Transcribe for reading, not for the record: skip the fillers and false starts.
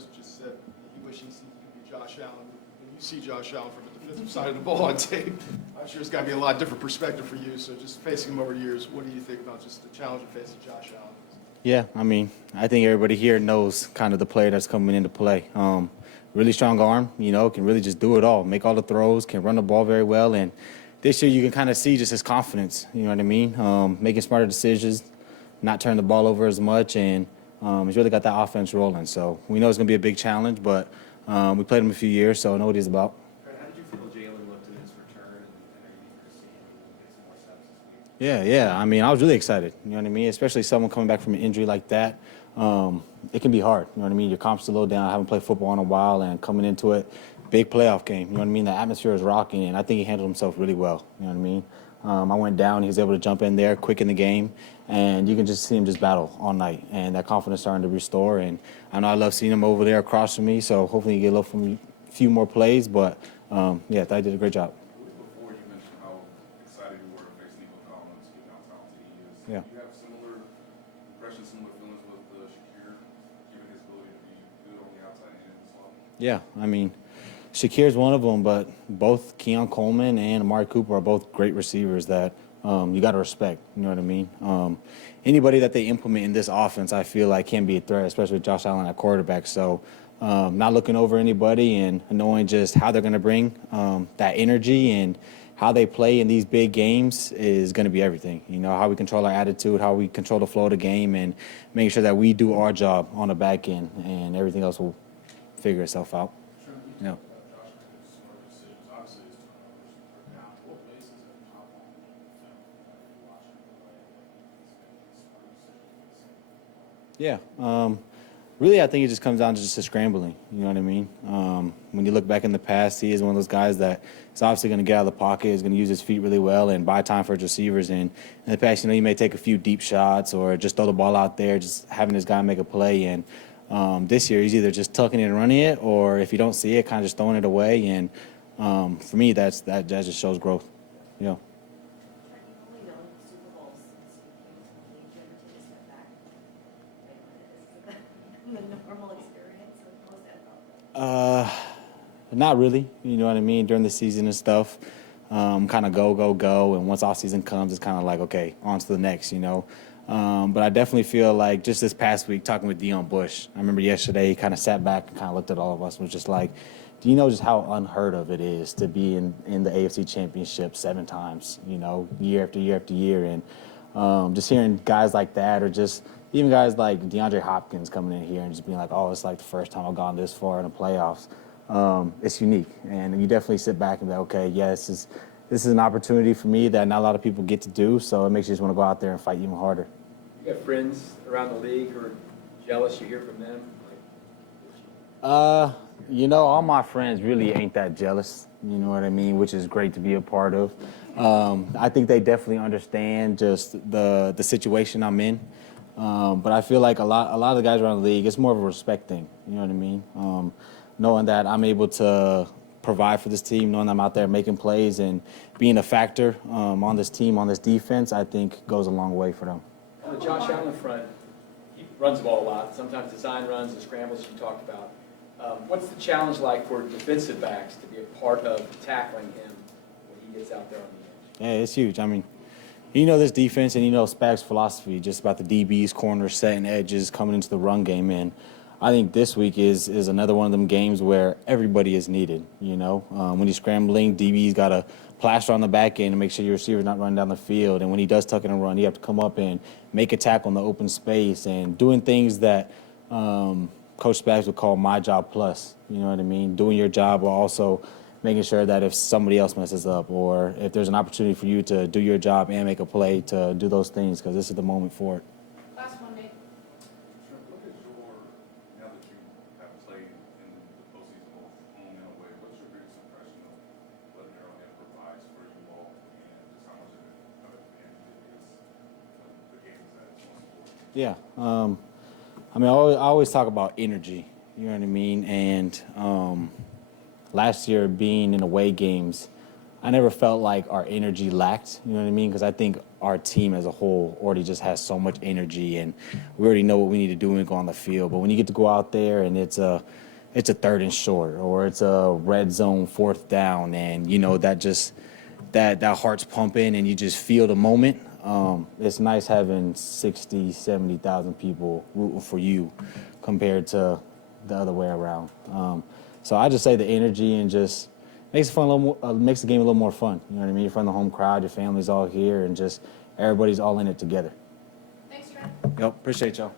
Travis just said he wishes he could be Josh Allen. When you see Josh Allen from the defensive side of the ball on tape, I'm sure it's got to be a lot different perspective for you. So just facing him over the years, what do you think about just the challenge of facing Josh Allen? Yeah, I mean, I think everybody here knows kind of the player that's coming into play. Really strong arm, can really just do it all, make all the throws, can run the ball very well. And this year you can kind of see just his confidence, you know what I mean? Making smarter decisions, not turning the ball over as much, and he's really got that offense rolling. So we know it's going to be a big challenge, but we played him a few years, so I know what he's about. How did you feel Jalen looked in his return, and are you eager to see him get some more steps this week? Yeah. I mean, I was really excited, you know what I mean? Especially someone coming back from an injury like that. It can be hard, you know what I mean? Your comp's a little down. I haven't played football in a while, and coming into it, big playoff game, you know what I mean? The atmosphere is rocking, and I think he handled himself really well, you know what I mean? I went down, he was able to jump in there quick in the game, and you can just see him just battle all night, and that confidence starting to restore. And I know I love seeing him over there across from me, so hopefully you get a little from a few more plays, but yeah, I thought he did a great job. Before you mentioned how excited you were to face Nico Collins, given how talented he is. Yeah. Do you have similar impressions, similar feelings with Shakir, given his ability to be good on the outside and in the slot? Yeah, I mean, Shakir's one of them, but both Keon Coleman and Amari Cooper are both great receivers that you got to respect, you know what I mean? Anybody that they implement in this offense, I feel like can be a threat, especially with Josh Allen at quarterback. So not looking over anybody and knowing just how they're going to bring that energy and how they play in these big games is going to be everything. You know, how we control our attitude, how we control the flow of the game, and making sure that we do our job on the back end, and everything else will figure itself out. Yeah. Yeah. Really, I think it just comes down to just the scrambling. You know what I mean? When you look back in the past, he is one of those guys that is obviously going to get out of the pocket, is going to use his feet really well and buy time for his receivers. And in the past, you may take a few deep shots or just throw the ball out there, just having this guy make a play. And this year, he's either just tucking it and running it, or if you don't see it, kind of just throwing it away. And for me, that just shows growth. Yeah. Not really, you know what I mean, during the season and stuff. Kind of go, and once off season comes, it's kind of like, okay, on to the next, you know. But I definitely feel like just this past week, talking with Deion Bush, I remember yesterday he kind of sat back and kind of looked at all of us and was just like, do you know just how unheard of it is to be in the AFC Championship 7 times, you know, year after year after year? And just hearing guys like that, or just even guys like DeAndre Hopkins coming in here and just being like, oh, it's like the first time I've gone this far in the playoffs. It's unique, and you definitely sit back and be like, okay, yeah, this is an opportunity for me that not a lot of people get to do, so it makes you just want to go out there and fight even harder. You got friends around the league who are jealous? You hear from them? You know, all my friends really ain't that jealous, you know what I mean, which is great to be a part of. I think they definitely understand just the situation I'm in. But I feel like a lot of the guys around the league, it's more of a respect thing, you know what I mean? Knowing that I'm able to provide for this team, knowing I'm out there making plays and being a factor on this team, on this defense, I think goes a long way for them. On the Josh Allen front, he runs the ball a lot, sometimes design runs, the scrambles you talked about. What's the challenge like for defensive backs to be a part of tackling him when he gets out there on the edge? Yeah, it's huge. I mean, you know this defense and you know Spag's philosophy just about the DBs, corners, setting edges, coming into the run game. And I think this week is another one of them games where everybody is needed, you know. When he's scrambling, DB's got to plaster on the back end and make sure your receiver's not running down the field. And when he does tuck it and run, you have to come up and make a tackle in the open space and doing things that Coach Spags would call my job plus, you know what I mean? Doing your job while also making sure that if somebody else messes up or if there's an opportunity for you to do your job and make a play, to do those things, because this is the moment for it. Last one, Nate. What is your, now that you have played in the postseason both home and away, what's your biggest impression of what Arrowhead provides for you all, and just how much of an advantage it is the games that it's most important? Yeah. I mean, I always talk about energy, you know what I mean? And last year, being in away games, I never felt like our energy lacked, you know what I mean? Because I think our team as a whole already just has so much energy, and we already know what we need to do when we go on the field. But when you get to go out there and it's a 3rd and short, or it's a red zone 4th down, and that heart's pumping and you just feel the moment. It's nice having 60, 70,000 people rooting for you compared to the other way around. So I just say the energy and just makes makes the game a little more fun. You know what I mean? You're from the home crowd, your family's all here, and just everybody's all in it together. Thanks, Trent. Yep, appreciate y'all.